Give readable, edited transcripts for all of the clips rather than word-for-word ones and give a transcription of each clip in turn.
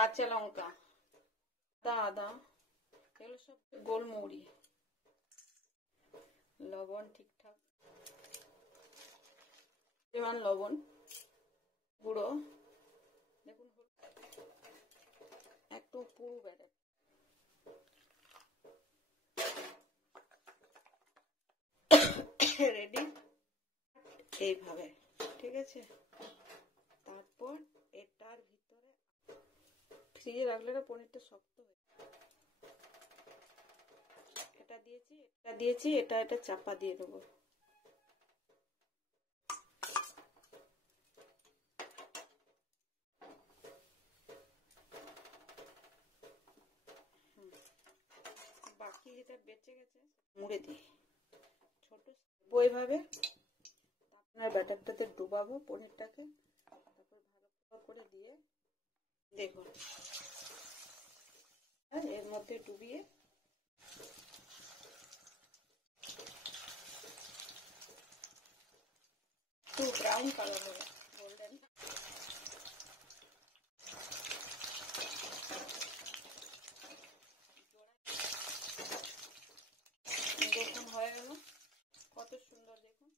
কাঁচা লঙ্কা, আদা, এগুলো সব, গোলমরিচ, লবণ ঠিকঠাক পরিমাণ লবণ, গুঁড়ো দেখুন একটু পুরো ব্যাটার রেডি এইভাবে, ঠিক আছে। তারপর এটার ভিতরে ফ্রিজে রাখলে না পনিরটা শক্ত হয়ে, এটা দিয়েছি, এটা চাপা দিয়ে দেবো। বাকি যেটা বেঁচে গেছে মুড়ে দিই ছোট ওইভাবে। আপনার ব্যাটারটাতে ডুবাবো পনিরটাকে, তারপর ভালো করে দিয়ে দেখুন এর মধ্যে ডুবিয়ে একটু ব্রাউন কালার হবে, গোল্ডেন। দেখুন হয়ে গেল, কত সুন্দর দেখুন।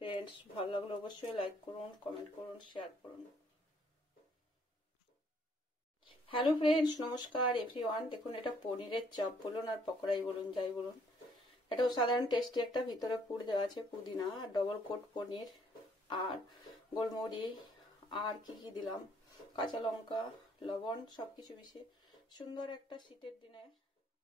ফ্রেন্ডস, ভালো লাগলে অবশ্যই লাইক করুন, কমেন্ট করুন, শেয়ার করুন। হ্যালো ফ্রেন্ডস, নমস্কার এভরিওয়ান। দেখুন এটা পনিরের চপ বলুন আর পকোড়াই বলুন, যাই বলুন, এটাও সাধারণ টেস্টি একটা, ভিতরে পুর দেওয়া আছে পুদিনা, ডবল কোট পনির আর গোলমরিচ আর কি দিলাম, কাঁচা লঙ্কা, লবণ, সবকিছু মিশিয়ে সুন্দর একটা শীতের দিনে